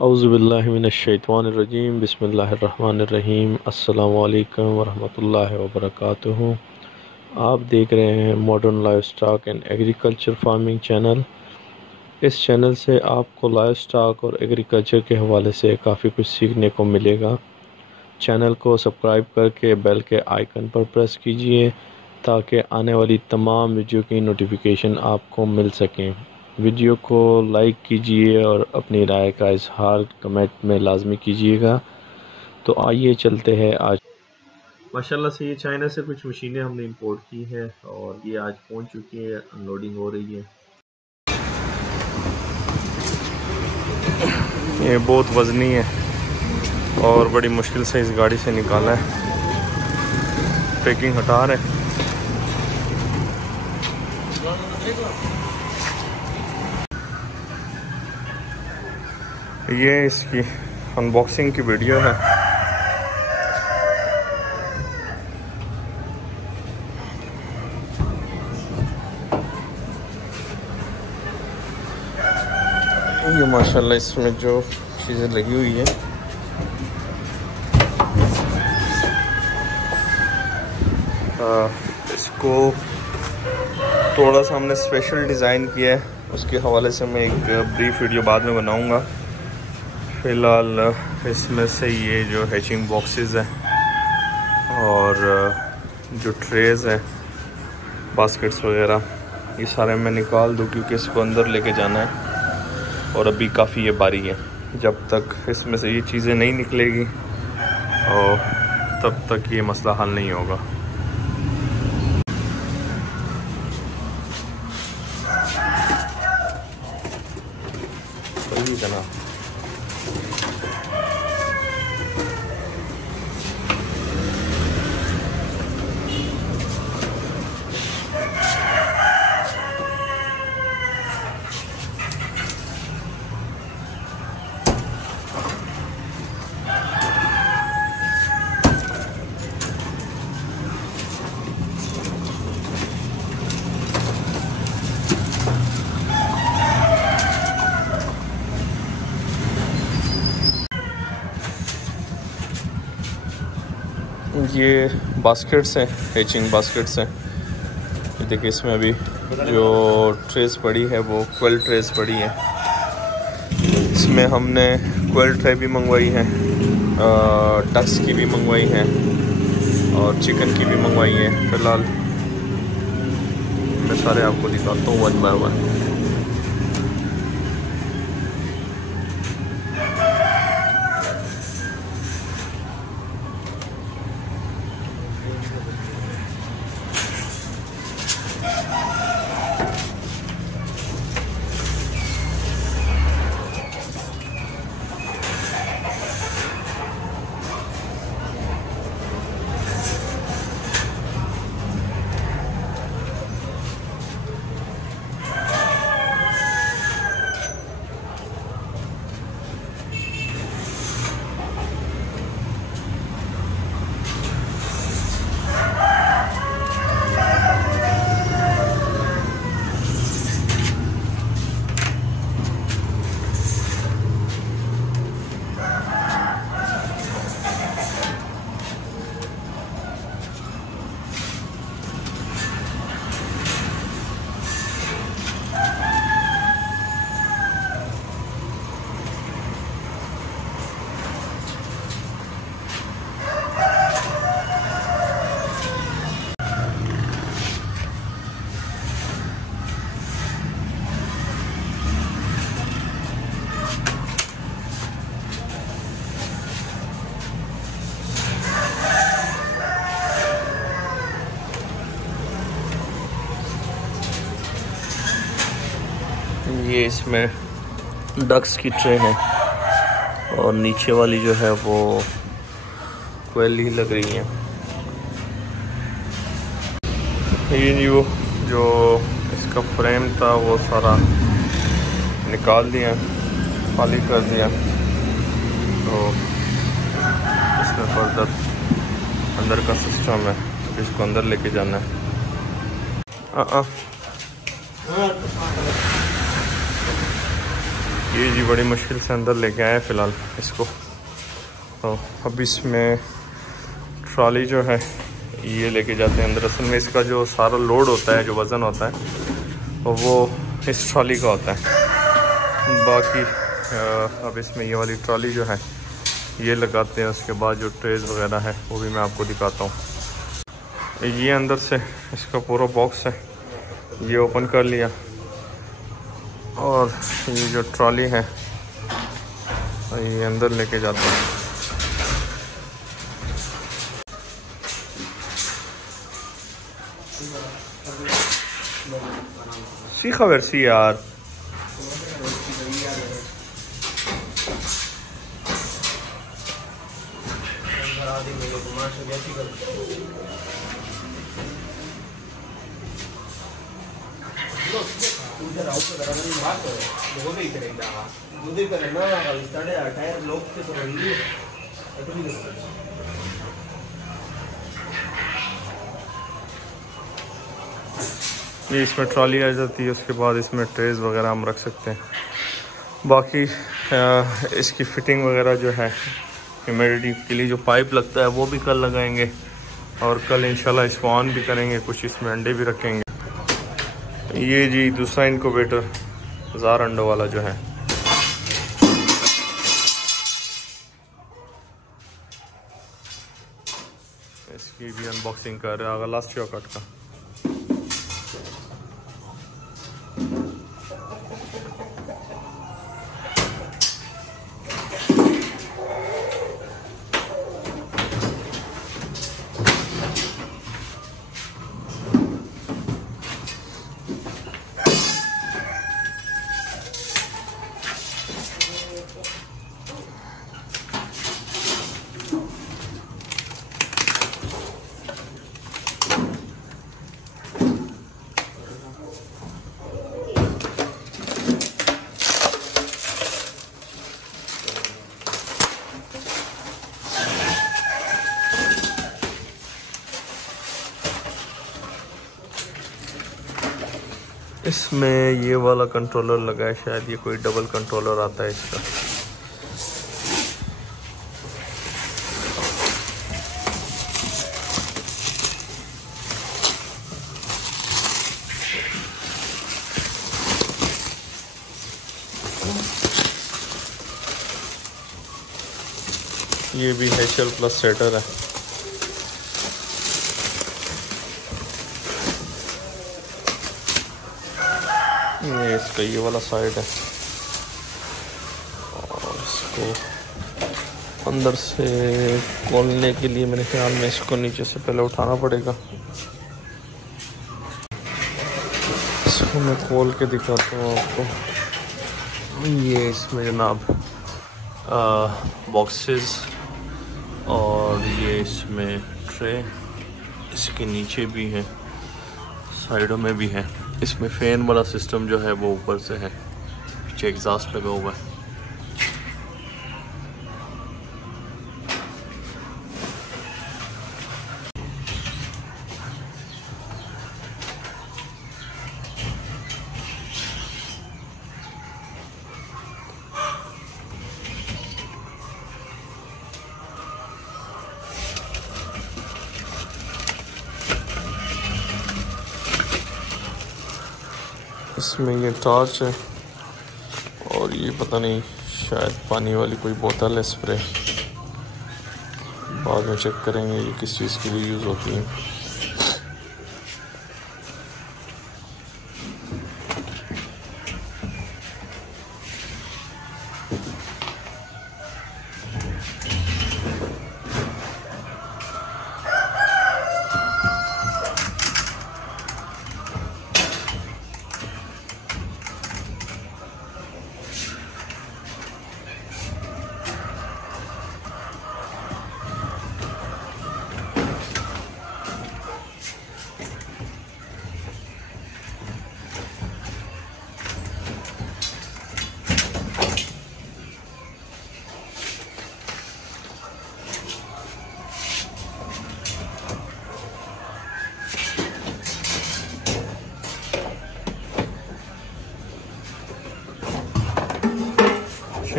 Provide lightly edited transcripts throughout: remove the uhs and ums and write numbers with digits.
औज़ुबिल्लाहि मिनश्शैतानिर्रजीम बिस्मिल्लाहिर्रहमानिर्रहीम अस्सलामु अलैकुम वरहमतुल्लाहि वबरकातुहू। आप देख रहे हैं modern live stock and agriculture farming channel. इस चैनल से आपको लाइव स्टॉक और एग्रीकल्चर के हवाले से काफ़ी कुछ सीखने को मिलेगा। चैनल को सब्सक्राइब करके बेल के आइकन पर प्रेस कीजिए ताकि आने वाली तमाम वीडियो की नोटिफिकेशन आपको मिल सकें। वीडियो को लाइक कीजिए और अपनी राय का इजहार कमेंट में लाजमी कीजिएगा। तो आइए चलते हैं। आज माशाल्लाह से ये चाइना से कुछ मशीनें हमने इंपोर्ट की हैं और ये आज पहुंच चुकी है, अनलोडिंग हो रही है। ये बहुत वज़नी है और बड़ी मुश्किल से इस गाड़ी से निकाला है। पैकिंग हटा रहे हैं। ये इसकी अनबॉक्सिंग की वीडियो है। ये माशाल्लाह इसमें जो चीज़ें लगी हुई है इसको थोड़ा सा हमने स्पेशल डिज़ाइन किया है, उसके हवाले से मैं एक ब्रीफ वीडियो बाद में बनाऊंगा। फ़िलहाल इसमें से ये जो हैचिंग बॉक्सेस हैं और जो ट्रेज़ हैं, बास्केट्स वगैरह, ये सारे मैं निकाल दूँ क्योंकि इसको अंदर लेके जाना है और अभी काफ़ी ये बारी है। जब तक इसमें से ये चीज़ें नहीं निकलेगी और तब तक ये मसला हल नहीं होगा। सही है ना। ये बास्केट्स हैं, हैचिंग बास्केट्स हैं। ये देखिए इसमें अभी जो ट्रेस पड़ी है वो क्वेल ट्रेस पड़ी है। इसमें हमने क्वेल ट्रे भी मंगवाई है, डक्स की भी मंगवाई है और चिकन की भी मंगवाई है। फ़िलहाल मैं सारे आपको दिखाता हूँ वन बाय वन। ये इसमें डक्स की ट्रे है और नीचे वाली जो है वो क्वेल ही लग रही है। ये जो इसका फ्रेम था वो सारा निकाल दिया, खाली कर दिया। तो इसमें फर्दर अंदर का सिस्टम है, इसको अंदर लेके जाना है। ये जी बड़ी मुश्किल से अंदर लेके आए फ़िलहाल इसको। तो अब इसमें ट्रॉली जो है ये लेके जाते हैं अंदर। असल में इसका जो सारा लोड होता है, जो वज़न होता है, वो इस ट्रॉली का होता है। बाकी अब इसमें ये वाली ट्रॉली जो है ये लगाते हैं। उसके बाद जो ट्रेज़ वगैरह है वो भी मैं आपको दिखाता हूँ। ये अंदर से इसका पूरा बॉक्स है, ये ओपन कर लिया और ये जो ट्रॉली है ये अंदर लेके जाते हैं। सीखा वैसी यार ये इसमें ट्रॉली आ जाती है। उसके बाद इसमें ट्रेज़ वगैरह हम रख सकते हैं। बाकी इसकी फ़िटिंग वगैरह जो है, ह्यूमिडिटी के लिए जो पाइप लगता है वो भी कल लगाएंगे और कल इंशाल्लाह इसको ऑन भी करेंगे। कुछ इसमें अंडे भी रखेंगे। ये जी दूसरा इनक्यूबेटर 1000 अंडों वाला जो है, इसकी भी अनबॉक्सिंग कर रहे हैं लास्ट चौकट का। इसमें ये वाला कंट्रोलर लगा है, शायद ये कोई डबल कंट्रोलर आता है इसका। ये भी HL प्लस सेटर है। ये इसका ये वाला साइड है और इसको अंदर से खोलने के लिए मेरे ख्याल में इसको नीचे से पहले उठाना पड़ेगा। इसको मैं खोल के दिखाता हूँ आपको। ये इसमें जनाब बॉक्सेस और ये इसमें ट्रे, इसके नीचे भी है, साइडों में भी है। इसमें फ़ैन वाला सिस्टम जो है वो ऊपर से है, पीछे एग्जॉस्ट लगा हुआ है। इसमें ये टॉर्च है और ये पता नहीं शायद पानी वाली कोई बोतल है, स्प्रे। बाद में चेक करेंगे ये किस चीज़ के लिए यूज़ होती है।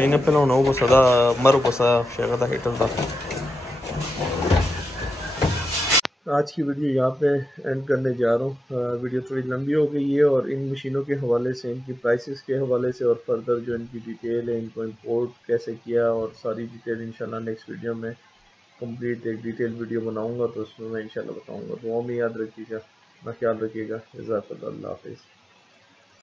inga pela no bosa da maru bosa shega da hitter da। आज की वीडियो यहाँ पे एंड करने जा रहा हूँ। वीडियो थोड़ी लंबी हो गई है और इन मशीनों के हवाले से, इनकी प्राइसेस के हवाले से और फर्दर जो इनकी डिटेल है, इनको इंपोर्ट कैसे किया और सारी डिटेल इंशाल्लाह नेक्स्ट वीडियो में कंप्लीट एक डिटेल वीडियो बनाऊंगा, तो उसमें मैं इंशाल्लाह बताऊंगा। दुआ में याद रखिएगा, अपना ख्याल रखिएगा। जज़ाकल्लाह, अल्लाह हाफ़िज़।